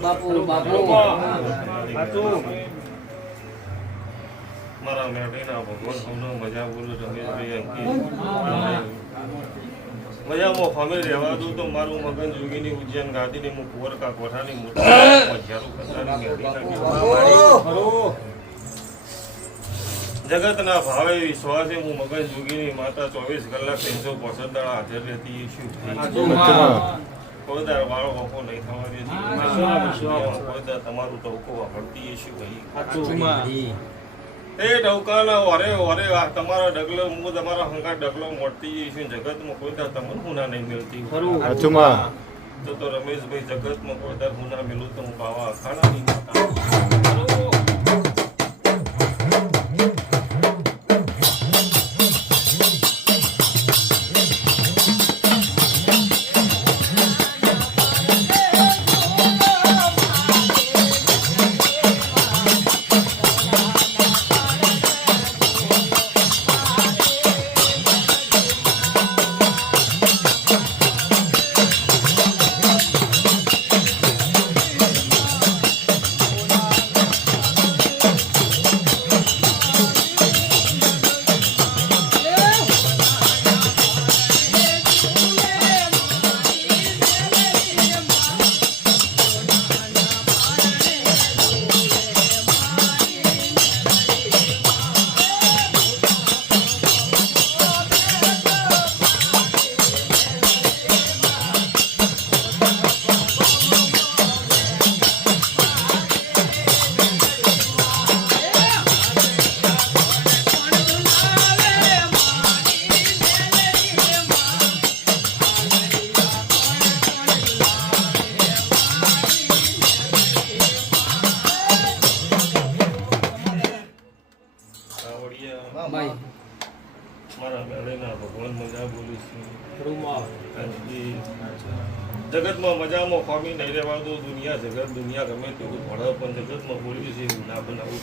બાપુ બાપુ મારા મેળવીના ભગવાન સૌનો મજા બોલું રમેશભાઈ અંકિત મજામાં ફમે રહેવા દઉં તો મારું મગન જોગીની ઉજ્જૈન ગાદીની હું કુંવરકા કોઠાની જગતના ભાવે વિશ્વાસે હું મગન જોગીની માતા 24 કલાક 365 દાડા હાજર રહેતી છું કોઈ દર વાળો વખો નહીં થવા દેતી કોઈ દર તમારું ટોકો વાપરતી છું ભાઈ એ ટવકાના વરે વરે તમારા ડગલો હું તમારા હંકાર ડગલો મોડતી જઈશું જગતમાં કોઈ દર તમને ગુના નહીં મળતી તો રમેશભાઈ જગતમાં કોઈ દર ગુના મેળવું તો હું બાવા અખાણાની માતા ભગવાન મજા બોલું છું જગતમાં મજામાં ફામી નહીં રહેવા દો દુનિયા જગત દુનિયા ગમે તેવું ભળે પણ જગતમાં બોલ્યું છે એવું ના બનાવું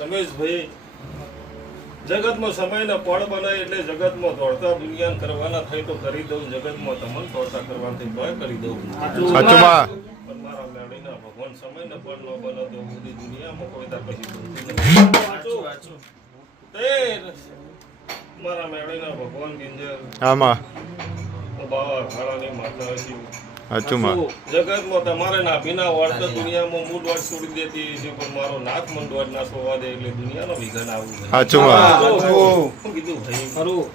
રમેશભાઈ જગતમાં સમયના પળ બનાય એટલે જગતમાં દોડતા દુનિયા કરવાના થઈ તો કરી દઉં જગતમાં તમને દોડતા કરવાના થઈ તો કરી દઉં પણ મારા મેળીના ભગવાન સમયના પળ ન બનાવતો બધી દુનિયામાં કોઈ તાર પછી મારા મેળીના ભગવાન ગિંજર આમાં બાવા ખાડાની માતા હતી અચુમાં જગતમાં તમારે નાભીના વાળતા દુનિયામાં મૂળ વાળ છોડી દેતી છે પણ મારો નાથ મન દોડ ના સોવા દે એટલે દુનિયાનો વિઘન આવું કીધું ભાઈ ખરું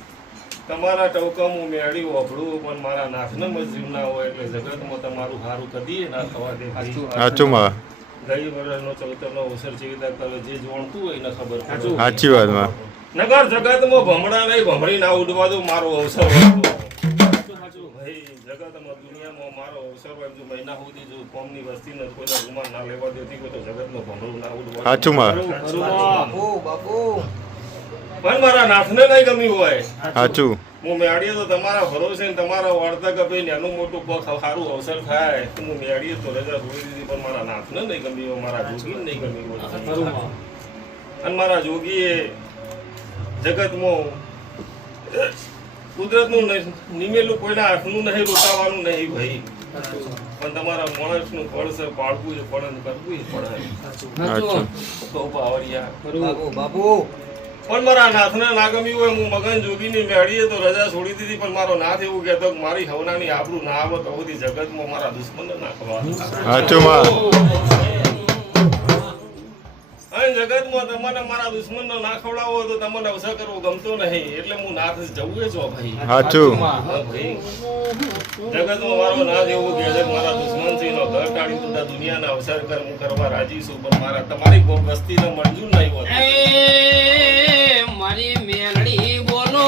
તમારા ટવકામાં મેળી ઓભળું પણ મારા નાથને મજીવ ના હોય એટલે જગતમાં તમારું સારું કદી ના થવા દે અચુમાં ગઈ વર્ષનો ચૌતરનો અવસર ચેવિતા કરે જે જોણતું હોય એને ખબર સાચી વાતમાં નગર જગતમાં ભમડા નહીં ભમડી ના ઉડવા દો મારો અવસર ભાઈ જગતમાં દુનિયામાં મારો અવસર હોય જો મહિના સુધી જો કોમની વસ્તી ને કોઈ રૂમાન ના લેવા દેતી કોઈ તો જગતમાં ભમડું ના ઉડવા સાચુમાં પણ મારા નાથને નહીં ગમ્યું હોય સાચું હું મેળીએ તો તમારા ભરોસે ને તમારા વાર્તા કે ભાઈ નાનું મોટું સારું અવસર થાય તો હું મેળીએ તો રજા છોડી દીધી પણ મારા નાથને નહીં ગમ્યું મારા જોગીને નહીં ગમ્યું અને મારા જોગીએ જગતમાં કુદરતનું નિમેલું કોઈના હાથનું નહીં રોકાવાનું નહીં ભાઈ પણ તમારા માણસનું ફળ છે પાડવું એ ફળ કરવું એ ફળ બાપુ પણ મારા નાથને ના ગમ્યું હોય હું મગન જોગીની મેળીએ તો રજા છોડી દીધી પણ મારો નાથ એવું કહેતો કે મારી હવનાની આબરૂ ના આવે તો બધી જગતમાં મારા દુશ્મનને નાખવા જગતમાં તમને મારા દુશ્મનનો ના ખવડાવો તો તમને અવસર કરવો ગમતો નહીં એટલે હું નાથ જવું છો ભાઈ જગતમાં મારો નાથ એવું કહે છે મારા દુશ્મન છે એનો ઘર ટાળી બધા દુનિયાના અવસર કર હું કરવા રાજી છું પણ મારા તમારી વસ્તીને મંજૂર નહીં હોતું મારી મેલડી બોલો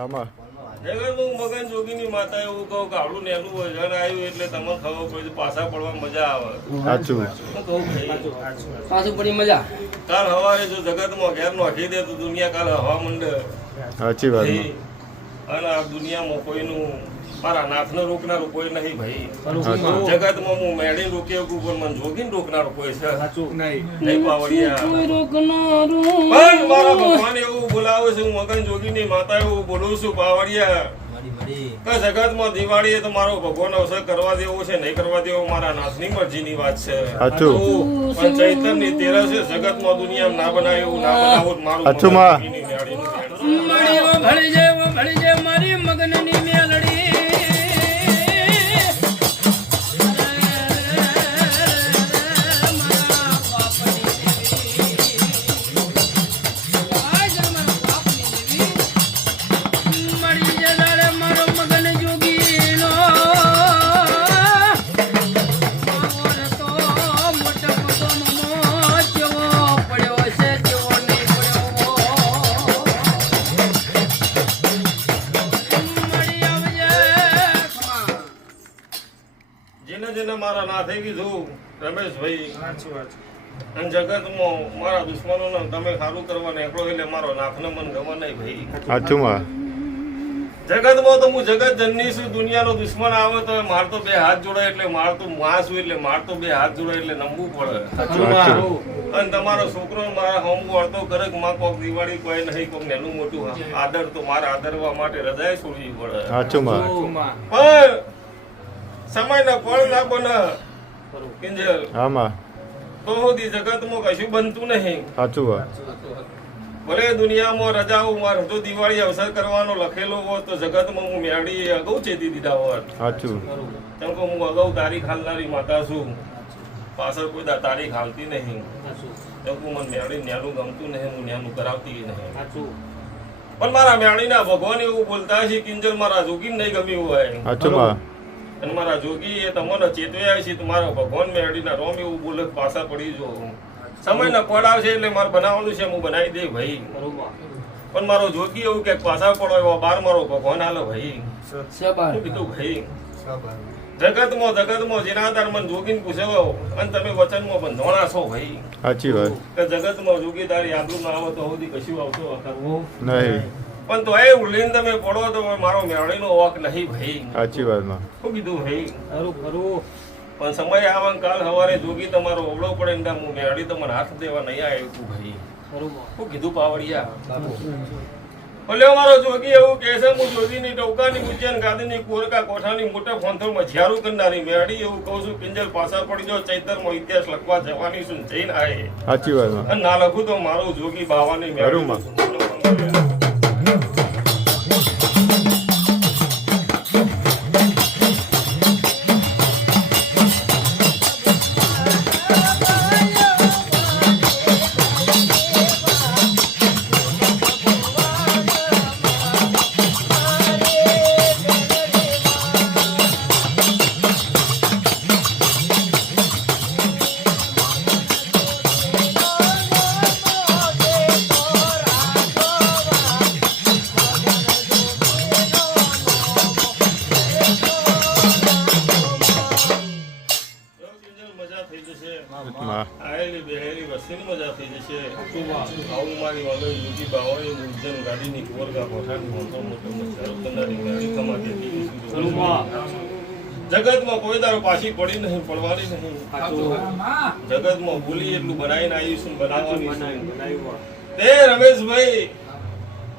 આમાં જગતમાં મગન જોગીની માતા એવું કહું કે આવડું નેનું વજન આવ્યું એટલે તમને ખબર પડે પાછા પડવા મજા આવે. સાચું શું કહું ભાઈ? પાછું પડી મજા. કાલ હવારે જો જગતમાં ઘેર નાખી દે તો દુનિયા કાલ હવા મંડે. સાચી વાત ભાઈ, અને આ દુનિયામાં કોઈનું મારા નાથને રોકનારું કોઈ નહીં ભાઈ. જગતમાં હું મેળી રોકી શકું પણ મને જોગીને રોકનારો કોઈ છે નહીં પાવડિયા. કોઈ રોકનારું. પણ મારા ભગવાન એવું બોલાવે છે, હું મગન જોગીની માતા એવું બોલું છું પાવડિયા કે જગતમાં દિવાળીએ તો મારો ભગવાન અવસર કરવા દેવો છે નહીં કરવા દેવો મારા નાથની મરજીની વાત છે. સાચું. પણ ચૈતન્ય તેરસ છે, જગતમાં દુનિયા ના બનાવે એવું ના બનાવો તો મારું સાચું મગન માં. જોગીની મેળીનું મેળ. મળી ઓ ભળી જાય મારી મગનની મેલડી. જેને મારા નાથે કીધું રમેશભાઈ અને જગતમાં મારા દુશ્મનોને તમે સારું કરવા નીકળો એટલે મારો નાથને મન ગમે નહીં ભાઈ. સાચું માં. જગતમાં તો હું જગત જનની છું, દુનિયાનો દુશ્મન આવે તો માર તો બે હાથ જોડાય એટલે માર તો માં છું એટલે માર તો બે હાથ જોડાય એટલે નમવું પડે. સાચું. અને તમારો છોકરો મારા હોમ વળતો કરે કે માં કોક દિવાળી કોઈ નહીં કોક નેનું મોટું આદર તો મારા આદરવા માટે હૃદય છોડવી પડે. સાચું માં. પણ સમયના ફળ ના બને કિંજલ આમાં તો સુધી જગતમાં કશું બનતું નહીં. સાચું વાત. ભલે દુનિયામાં રજાઓ મારે જો દિવાળી અવસર કરવાનો લખેલો હોત તો જગતમાં હું મેળી અગાઉ ચેતી દીધા હોત. સાચું. કેમ કે હું અગાઉ તારીખ હાલનારી માતા છું, પાછળ કોઈ તારીખ હાલતી નહીં. કેમ કે મને મેળી ન્યાનું ગમતું નહીં, હું ન્યાનું કરાવતી નહીં. પણ મારા મેળીના ભગવાન એવું બોલતા છે કિંજલ મારા જોગીને નહીં ગમ્યું હોય સાચું માં. અને મારા જોગી એ તમને ચેતવ્યા છે તમારા ભગવાન મેળીના રોમ એવું બોલે પાછા પડી જો સમયના પડ આવશે એટલે મારે બનાવવાનું છે હું બનાવી દે ભાઈ. પણ મારો જોગી એવું કે પાછા પડો એવો બાર મારો ભગવાન હાલો ભાઈ. શું કીધું ભાઈ? જગતમાં જીનાદાર મને જોગીને પૂછ્યો અને તમે વચનમાં બંધોણા છો ભાઈ. સાચી વાત. કે જગતમાં જોગીદારી આબરૂ ના આવે તો સુધી કશું આવતો કરવું નહીં. પણ તો એ ઉલીને તમે પડો તો મારો મેળીનો વાક નહીં ભાઈ. સાચી વાત માં. શું કીધું ભાઈ? પણ સમય આવે કાલ સવારે જોગી તમારો ઓવડો પડે ને હું મેળી તમારે હાથ દેવા નહીં આવ્યું ભાઈ. શું કીધું પાવડિયા? ભલે મારો જોગી એવું કહે છે હું જોગીની ટોકાની ઉજ્જૈન ગાદીની કોરકા કોઠાની મોટા ફોંથોમાં જ્યારું કરનારી મેળી એવું કહું છું કિંજલ પાછા પડી જો ચૈતરમાં ઇતિહાસ લખવા જવાની છું જઈને આય. સાચી વાત માં. અને ના લખું તો મારું જોગી બાવાની મેળી. માં. આયેલી બેહેલી વસ્તીની મજા થઈ જશે. આવું મારી વગર યુજી બાવાની ઉજ્જૈન ગાડીની કોરકા કોઠાની મોટો મોટો મજારો કરનારી મેળી કમાતી હતી. જગતમાં કોઈ દારો પાછી પડી નહીં, પડવાની નહીં. જગતમાં ભૂલી એટલું બનાવીને આવીશું, બનાવવાની છે. તે રમેશભાઈ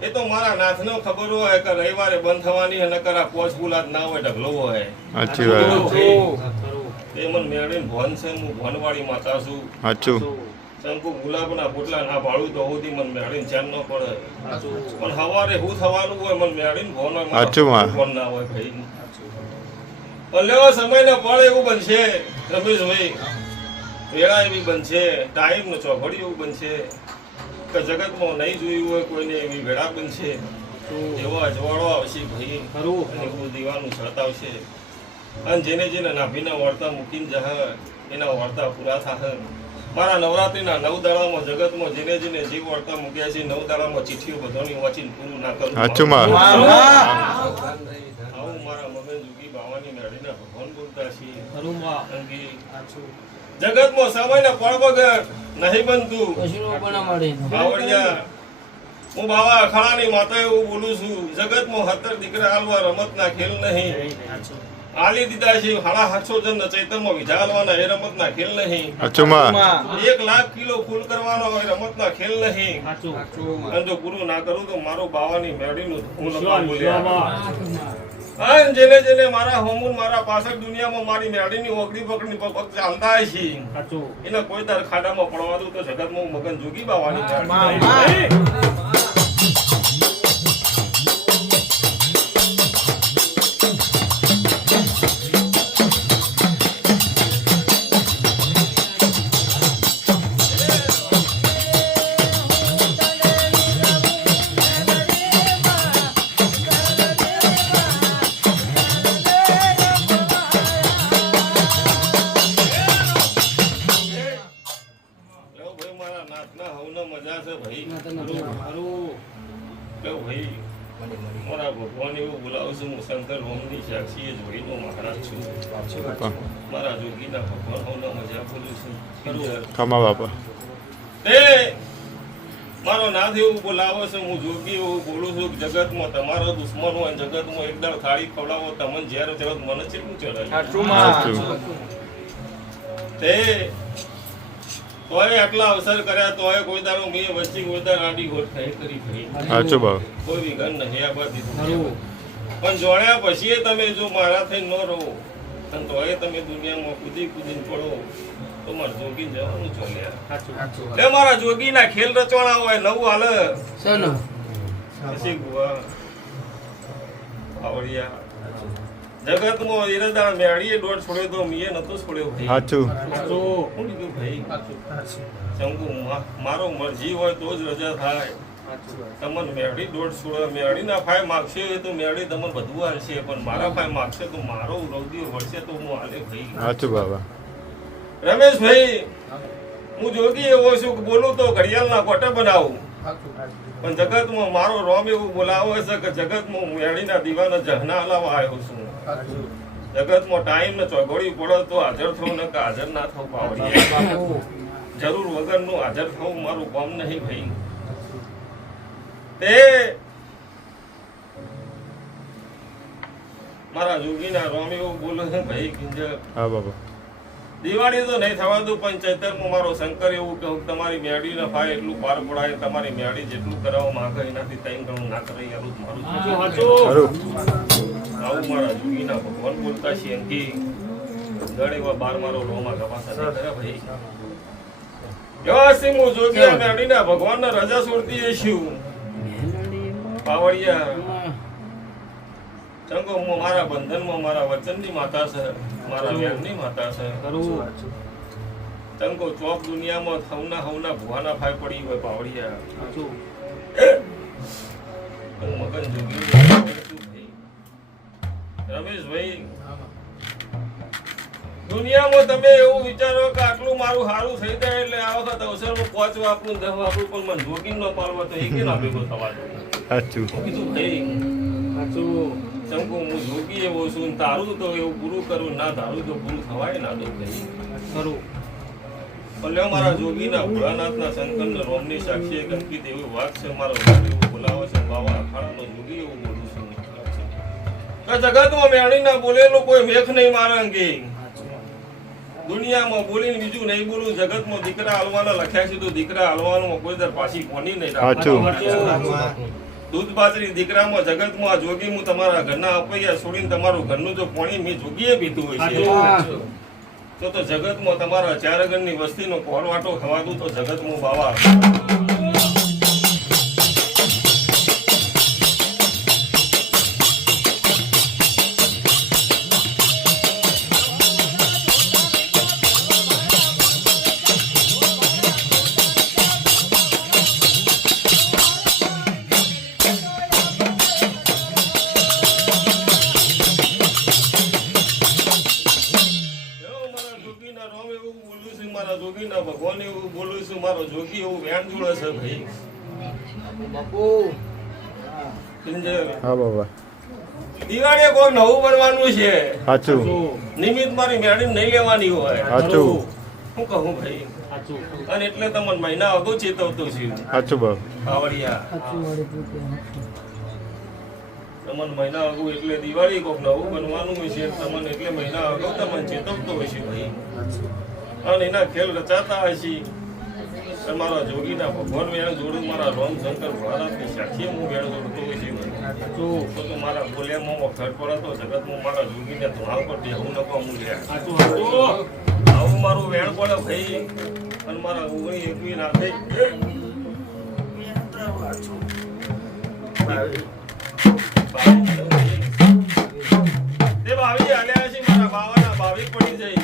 એ તો મારા નાથનો ખબર હોય કે રવિવારે બંધ થવાની અને કરા પોચ ગુલાદ ના હોય ઢગલો હોય. સાચી વાત. તે મને મેળીને ભોન છે, હું ભોનવાળી માતા છું. સાચું. શંકુ ગુલાબના પોટલા ના ભાડું તો સુધી મને મેળીને ચેન ન પડે. પણ સવારે હું થવાનું હોય મને મેળીને ભોન હોય, સાચું માં. ભોન ના હોય ભાઈ. પણ લેવા સમયના પળ એવું બનશે રમેશભાઈ, વેળા એવી બનશે, ટાઈમ નો ચોઘડી એવું બનશે કે જગતમાં નહીં જોયું હોય કોઈને એવી વેળા બનશે. એવો અજવાળો આવશે ભાઈ, એવું દીવાનું છત આવશે. અને જેને જેને નાભીના વાર્તા મૂકીને જશે એના વાર્તા પૂરા થશે. મારા નવરાત્રીના 9 દાડામાં જગતમાં જેને જેને જીવ વળતા મૂક્યા છે 9 દાડામાં ચિઠ્ઠીઓ બધાની વાંચીને પૂરું ના કરું સાચું માં આવું મારા મગન જોગી બાવાની મેળીના ભગવાન બોલતા છીએ જગતમાં સમયના પળ વગર નહીં બનતું બાવળિયા હું બાવા અખાડાની માતા એવું બોલું છું જગતમાં 17 દીકરા આલવા રમતના ખેલ નહીં આલી દીધા છે 750 જણ ચૈતરમાં વિજાલવાના એ રમતના ખેલ નહીં સાચું માં 1 લાખ કિલો ફૂલ કરવાનો એ રમતના ખેલ નહીં અને જો પૂરું ના કરું તો મારો બાવાની મેળીનું હું લખવા બોલ્યા અને જેને જેને મારા હોમુન મારા પાછળ દુનિયામાં મારી મેળીની ઓગળી પકડી પગ ચાલતા છે એના કોઈ તાર ખાડામાં પડવા દઉં તો જગતમાં હું મગન જોગી બાવાની મેળી ભગવાન એવું બોલાવું છું હું શંકર રોમની સાક્ષી જોઈનો મહારાજ છું મારા જોગીના ભગવાન હોના મજા બોલું છું ખમા બાપા એ મારો નાથ એવું બોલાવો છે હું જોગી એવું બોલું છું જગતમાં તમારો દુશ્મન હોય જગતમાં એકદમ થાળી ખવડાવો તમને ઝેર ચડો મને ચેટલું ચડાય તે તોય આટલા અવસર કર્યા તોય કોઈ દાડો મેં વચ્ચે કોઈ દાડો આડી ગોઠ થઈ કરી સાચું બાપ કોઈ વિઘન નહીં આ બધી પણ જોડ્યા પછી તમે જો મારા થઈ ન રહો અને તોય તમે દુનિયામાં કૂદી કૂદીને પડો તો મારા જોગી જવાનું ચોલ્યા એ મારા જોગીના ખેલ રચવાના હોય નવું હાલ પછી ગુવા આવડિયા જગતમાં ઈરદા મેળીએ દોડ છોડ્યો તો મીએ નતો છોડ્યો ભાઈ સાચું હું કીધું ભાઈ શંકુ મારો મરજી હોય તો જ રજા થાય તમને મેળી દોડ છોડે મેળી ના ફાય માગશે તો મેળી તમને બધું હાલશે પણ મારા ફાય માગશે તો મારો રૌદી વળશે તો હું હાલે ભાઈ સાચું બાબા રમેશભાઈ હું જોગી એવો છું કે બોલું તો ઘડિયાળના કોટા બનાવું પણ જગતમાં મારો રોમ એવું બોલાવો છે કે જગતમાં મેળીના દીવાના જહના હલાવા આવ્યો છું જગતમાં ટાઈમ ને ચોગોડી પડે તો હાજર થવું ને કે હાજર ના થવું પાવડિયા જરૂર વગરનું હાજર થવું મારું કામ નહીં ભાઈ તે મારા જોગીના રોમ એવું બોલે છે ભાઈ કિંજર હા બાબા દિવાળી તો નહીં થવા દઉં પણ ચૈતરમાં મારો શંકર એવું કહું તમારી મેળી ના ફાય એટલું પાર પડાય તમારી મેળી જેટલું કરાવો માંગે એનાથી ત્રણ ગણું ના કરાય આવું મારું આવું મારા જોગીના ભગવાન બોલતા છે એમ કે ગણેવા બાર મારો રોમા ગપાતા નહીં ખરા ભાઈ એવા હું જોગી મેળીના ભગવાનના રજા છોડતી છું પાવડિયા ચંગો મારા બંધનમાં મારા વચનની માતા છે મારા વેદની માતા છે ચંગો ચોક દુનિયામાં હવના ભુવાના ફાય પડી હોય પાવડિયા મગન જોગી રમેશભાઈ દુનિયામાં તમે એવું વિચારો કે આટલું મારું સારું થઈ જાય એટલે આ વખત અવસરમાં 5 વાપરું 10 વાપરું પણ મને જોગી ન પાડવા તો એક ના ભેગો થવા દો સાચું કીધું ભાઈ સાચું ચંકુ હું જોગી એવો છું તારું તો એવું પૂરું કરું ના તારું તો પૂરું થવાય ના તો કઈ કરું ભલે મારા જોગીના ભોળાનાથના શંકરના રોમની સાક્ષીએ કંકિત એવી વાત છે મારો એવું બોલાવે છે બાવા અખાડાનો જોગી એવું બોલું છું જગતમાં મેળીના બોલેલું કોઈ મેખ નહીં મારા અંગે દુનિયામાં બોલીને બીજું નહીં બોલું જગતમાં દીકરા હાલવાના લખ્યા છે તો દીકરા હાલવાનું કોઈ દર પાછી કોની નહીં દૂધ બાજરી દીકરામાં જગતમાં જોગી હું તમારા ઘરના અપૈયા છોડીને તમારું ઘરનું જો પાણી મેં જોગીએ પીધું હોય છે તો જગતમાં તમારા 4 ગણની વસ્તીનો કોરવાટો ખવાતું તો જગતમાં બાવા ભગવાન એવું બોલું છું મારો જોગી એવું વેણ જોડે છે ભાઈ કિંજલ. હા બાબા દિવાળીએ કોઈ નવું બનવાનું છે સાચું નિમિત્ત મારી મેળી નહીં લેવાની હોય સાચું હું કહું ભાઈ અને એટલે તમને મહિના અગાઉ ચેતવતો છું સાચું બાબા આવડિયા તમને મહિના અગાઉ એટલે દિવાળી કોક નવું બનવાનું હોય છે તમને એટલે મહિના અગાઉ તમને ચેતવતો હોય છે ભાઈ અને એના ખેલ રચાતા હોય છે અને મારા જોગીના ભગવાન વેણ જોડું મારા રામ શંકર ભોળાનાથની સાક્ષી હું વેણ જોડતો હોય છે તો મારા બોલ્યામાં ફેર પડે તો જગતમાં મારા જોગીને ધોળા પર દેવું નકો હું લ્યા આવું મારું વેણ પડે ભાઈ અને મારા ઓગણી એકવી ના થઈ તે ભાવી હાલ્યા છે મારા બાવાના ભાવિક પડી જાય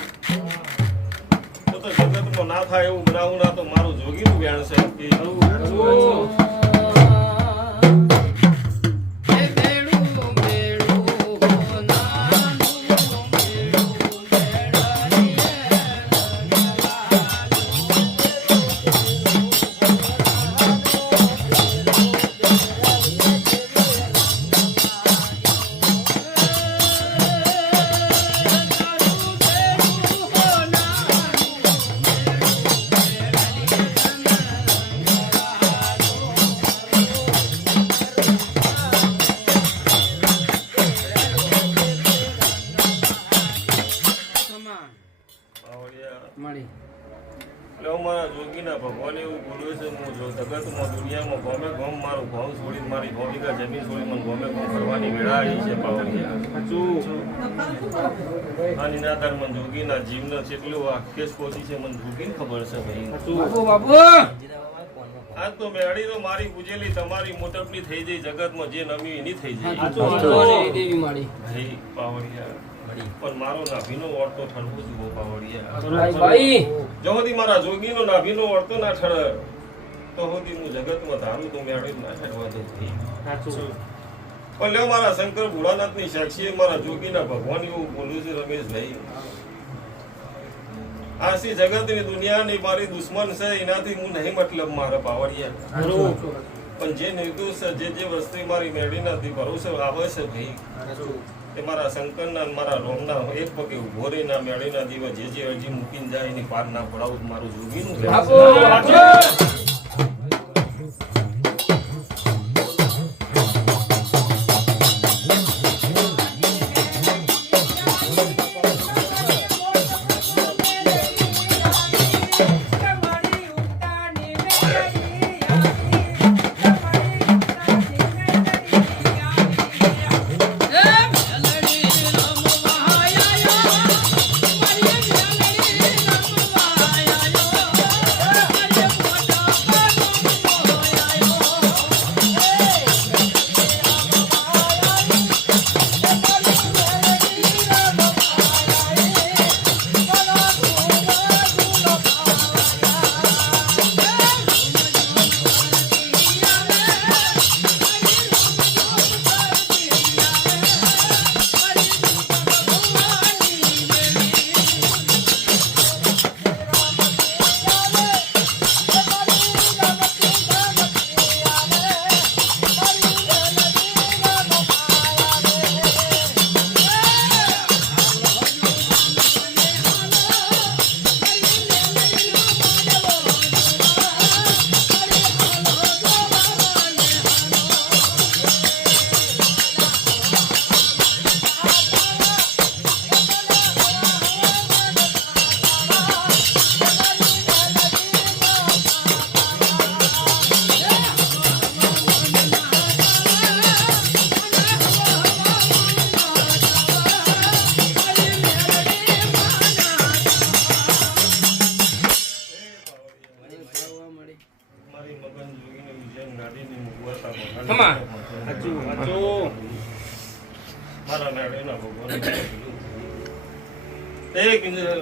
તો જગતમાં ના થાય એવું બનાવું ના તો મારું જોગીનું વેણ છે એટલે મારા જોગીના ભગવાન એવું બોલ્યું છે હું જગતમાં દુનિયામાં ગમે ગમ મારું ભાવ છોડી મારી ભૌમિકા જમીન છોડી મને ગમે ગમ કરવાની વેળા આવી છે પાવડિયા અને નાદાર મને જોગીના જીવનો કેટલું આ કેસ પહોંચી છે મને જોગીને ખબર છે ભાઈ આજ તો મેળી તો મારી પૂજેલી તમારી મોટપની થઈ જઈ જગતમાં જે નમી એની થઈ જાય ભાઈ પાવડિયા પણ મારો નાભીનો ઓળતો ઠરવો જુઓ પાવડિયા જો સુધી મારા જોગીનો નાભીનો ઓળતો ના ઠરે તો સુધી હું જગતમાં ધારું તો મેળી ના ઠરવા દઉં પણ લ્યો મારા શંકર ભોળાનાથની સાક્ષીએ મારા જોગીના ભગવાન એવું બોલું છે રમેશભાઈ આસી જગતની દુનિયાની મારી દુશ્મન છે એનાથી હું નહીં મતલબ મારા પાવડિયા પણ જે નિર્દોષ છે જે વસ્તુ મારી મેળીનાથી ભરોસે આવે છે ભાઈ તે મારા શંકરના મારા રોમના એક પગે ઉભો રહીના મેળીના દીવા જે અરજી મૂકીને જાય એની પાર ના પડાવું મારું જોગીનું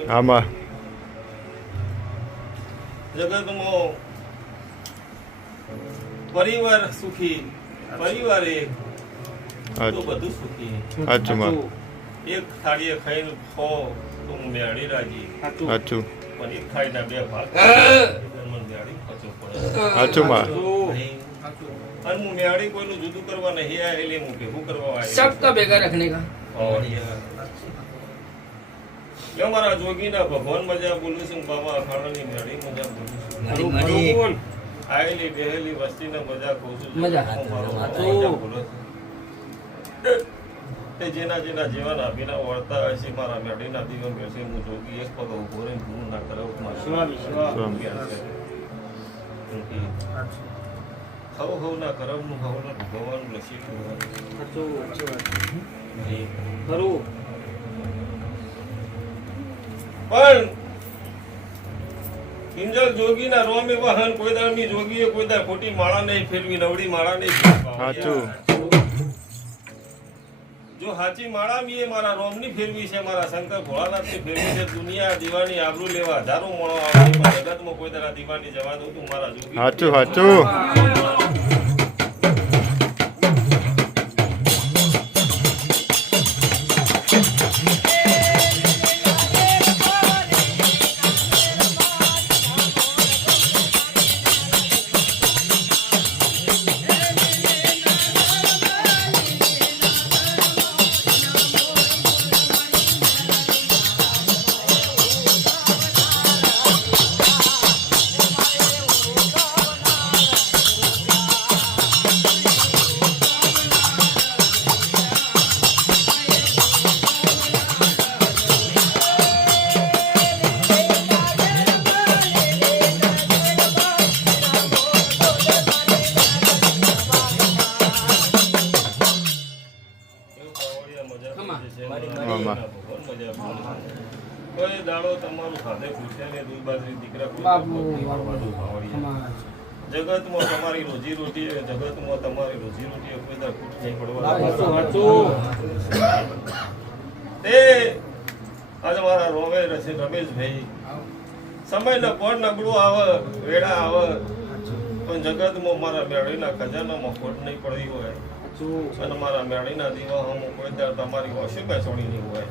આમાં જગતમાં પરિવાર સુખી પરિવાર એક તો બધું સુખી સાચું એક થાળીએ ખાઈને ખો તો હું મેળી રાજી સાચું પણ એક થાળીના બે ભાગ મને મેળી પચો પડે સાચું માં અને હું મેળી કોઈનું જુદું કરવા નહીં આયા એટલે હું ભેગું કરવા આવ્યો सबका बेगा रखने का યો મારા જોગીના ભગવાન મજા બોલું છું બાબા અખાડાની મેળી મજા બોલું છું આયેલી બેહેલી વસ્તીને મજા કહું છું મજા. હું મારો મજા બોલું છું. તે જેના જેના જીવન આપીના વળતા હશે મારા મેળીના દીવન બેસે હું જોગી એક પગ ઉભો રહીને ગુરુ ના તરફ હવ હવ ના કરમનું હવનું ભગવાનનું લખી પણ કિંજલ જોગીના રોમે વાહન કોઈ દાળની જોગીએ કોઈ દાળ ખોટી માળા નહીં ફેરવી નવડી માળા નહીં સાચું જો હાચી માળા મી એ મારા રોમની ફેરવી છે મારા શંકર ભોળાનાથની ફેરવી છે દુનિયા દીવાની આબરૂ લેવા હજારો મોણો આવે પણ જગતમાં કોઈ દાડા દીવાની જવા દઉં તું મારા જોગી સાચું સાચું કોઈ દાડો તમારું સાથે પૂછે ને દૂધ બાજરી દીકરા કોઈ બાબુ, વાળું ભાવડિયા. જગતમાં તમારી રોજી રોટી જગતમાં તમારી રોજી રોટી કોઈ દાડ ખૂટ નહીં પડવા તે આજે મારા રોવે રમેશભાઈ સમયનો કોણ નબળો આવે વેડા આવે પણ જગતમાં મારા મેળીના ખજાનામાં ખોટ નહીં પડી હોય અને મારા મેળીના દીવામાં કોઈ દાડ તમારી ઓછી બેસણી નહીં હોય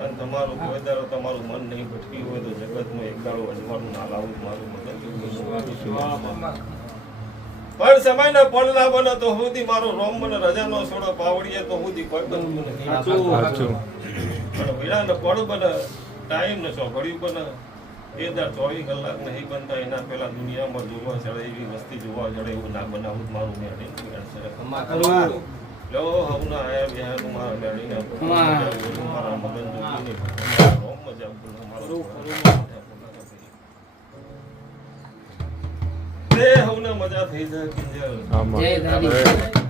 અને તમારું કોઈ દાડો તમારું મન નહીં ભટકી હોય તો જગતમાં એક દાડો અજવાનું ના લાવું મારું મગજ પણ સમયના પણ ના બને તો સુધી મારો રોમ મને રજાનો છોડો પાવડીએ તો સુધી કોઈ બનતું નથી સાચું પણ વિડાનો પડ બને ટાઈમ ને ચોઘડ્યું બને એ દર 24 કલાક નહીં બનતા એના પેલા દુનિયામાં જોવા ચડે એવી વસ્તી જોવા ચડે એવું ના બનાવું મારું મેળી લો હવના આયા બિહારનું મારા મેળીને મારા મગન જોગીને રોમ મજા મારો તે હવને મજા થઈ જાય કિંજલ આમાં જય દાદી.